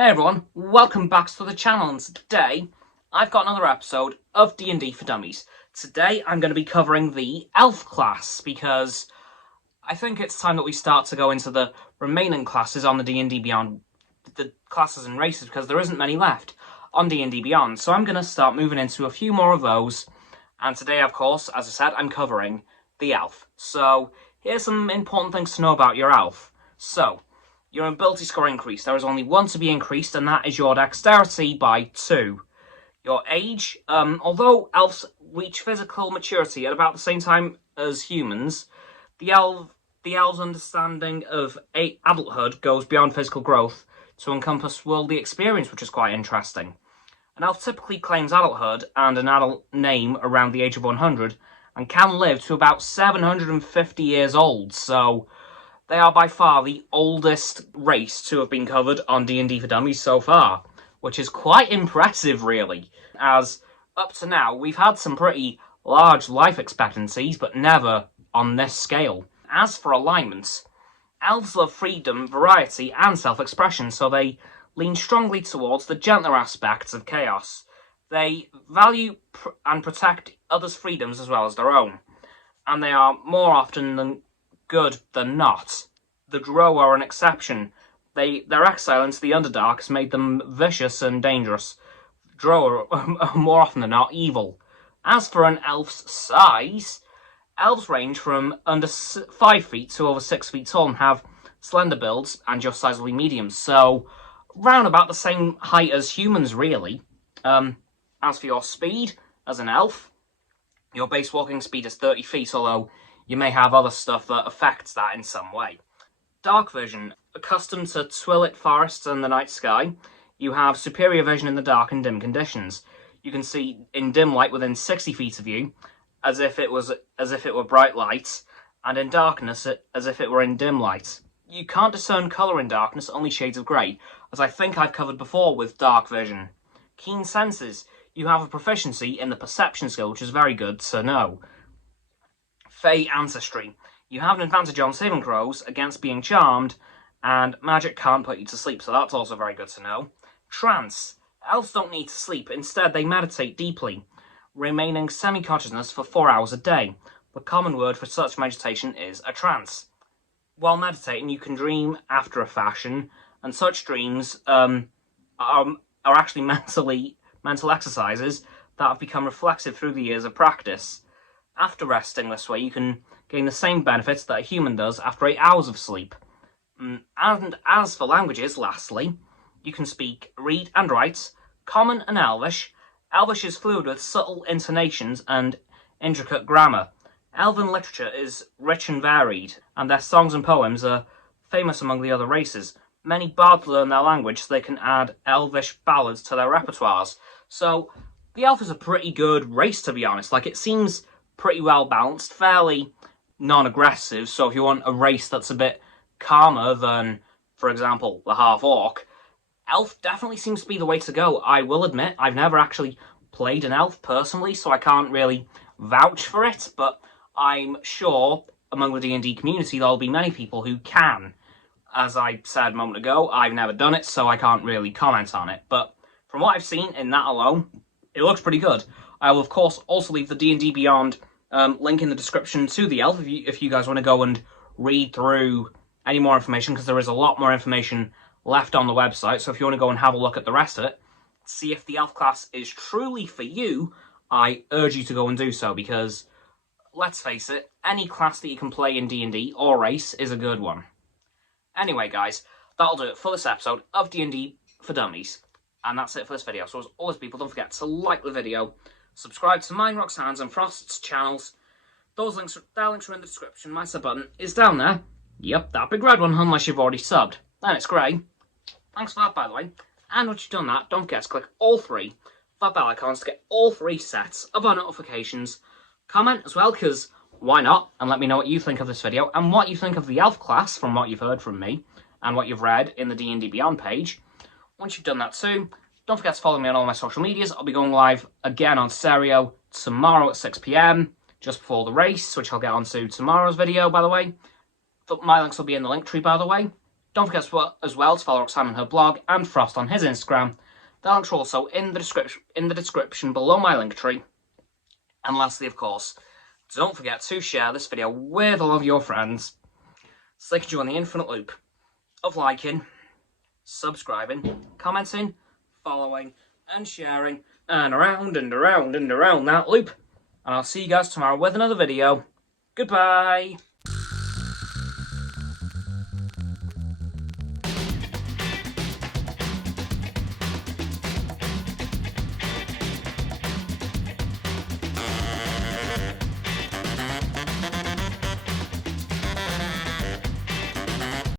Hey everyone, welcome back to the channel, and today I've got another episode of D&D for Dummies. Today I'm going to be covering the Elf class, because I think it's time that we start to go into the remaining classes on the D&D Beyond, the classes and races, because there isn't many left on D&D Beyond. So I'm going to start moving into a few more of those, and today, of course, as I said, I'm covering the Elf. So here's some important things to know about your Elf. So, your ability score increase. There is only one to be increased, and that is your dexterity by 2. Your age, although elves reach physical maturity at about the same time as humans, the elves' understanding of adulthood goes beyond physical growth to encompass worldly experience, which is quite interesting. An elf typically claims adulthood and an adult name around the age of 100, and can live to about 750 years old, so they are by far the oldest race to have been covered on D&D for Dummies so far, which is quite impressive, really, as up to now we've had some pretty large life expectancies, but never on this scale. As for alignments, elves love freedom, variety, and self-expression, so they lean strongly towards the gentler aspects of chaos. They value and protect others' freedoms as well as their own, and they are more often than good than not. The Drow are an exception. Their exile into the Underdark has made them vicious and dangerous. Drow are more often than not evil. As for an elf's size, elves range from under 5 feet to over 6 feet tall and have slender builds and just sizably mediums, so round about the same height as humans, really. As for your speed, as an elf, your base walking speed is 30 feet, although you may have other stuff that affects that in some way. Dark vision. Accustomed to twilit forests and the night sky, you have superior vision in the dark and dim conditions. You can see in dim light within 60 feet of you, as if it were bright light, and in darkness as if it were in dim light. You can't discern colour in darkness, only shades of grey, as I think I've covered before with dark vision. Keen senses. You have a proficiency in the perception skill, which is very good to know. Fey ancestry. You have an advantage on saving throws against being charmed, and magic can't put you to sleep, so that's also very good to know. Trance. Elves don't need to sleep, instead they meditate deeply, remaining semi-consciousness for 4 hours a day. The common word for such meditation is a trance. While meditating, you can dream after a fashion, and such dreams are actually mental exercises that have become reflexive through the years of practice. After resting this way, you can gain the same benefits that a human does after 8 hours of sleep. And as for languages, lastly, you can speak, read and write Common and Elvish. Elvish is fluid with subtle intonations and intricate grammar. Elven literature is rich and varied, and their songs and poems are famous among the other races. Many bards learn their language so they can add Elvish ballads to their repertoires. So, the Elf is a pretty good race, to be honest. Like, it seems pretty well balanced, fairly non-aggressive, so if you want a race that's a bit calmer than, for example, the half-orc, Elf definitely seems to be the way to go. I will admit, I've never actually played an Elf personally, so I can't really vouch for it, but I'm sure among the D&D community there'll be many people who can. As I said a moment ago, I've never done it, so I can't really comment on it, but from what I've seen in that alone, it looks pretty good. I will, of course, also leave the D&D Beyond link in the description to the Elf if you guys want to go and read through any more information, because there is a lot more information left on the website, so if you want to go and have a look at the rest of it, see if the Elf class is truly for you, I urge you to go and do so, because, let's face it, any class that you can play in D&D or race is a good one. Anyway, guys, that'll do it for this episode of D&D for Dummies, and that's it for this video. So as always, people, don't forget to like the video, subscribe to mine, Roxanne's, and Frost's channels. Their links are in the description. My sub button is down there. Yep, that big red one, unless you've already subbed. Then it's grey. Thanks for that, by the way. And once you've done that, don't forget to click all 3 of our bell icons to get all 3 sets of our notifications. Comment as well, because why not? And let me know what you think of this video, and what you think of the Elf class from what you've heard from me, and what you've read in the D&D Beyond page. Once you've done that too, don't forget to follow me on all my social medias. I'll be going live again on stereo tomorrow at 6 PM, just before the race, which I'll get onto tomorrow's video, by the way. But my links will be in the link tree, by the way. Don't forget as well to follow Roxanne on her blog and Frost on his Instagram. The links are also in the description below my link tree. And lastly, of course, don't forget to share this video with all of your friends so they can join the infinite loop of liking, subscribing, commenting, following, and sharing, and around and around and around that loop. And I'll see you guys tomorrow with another video. Goodbye!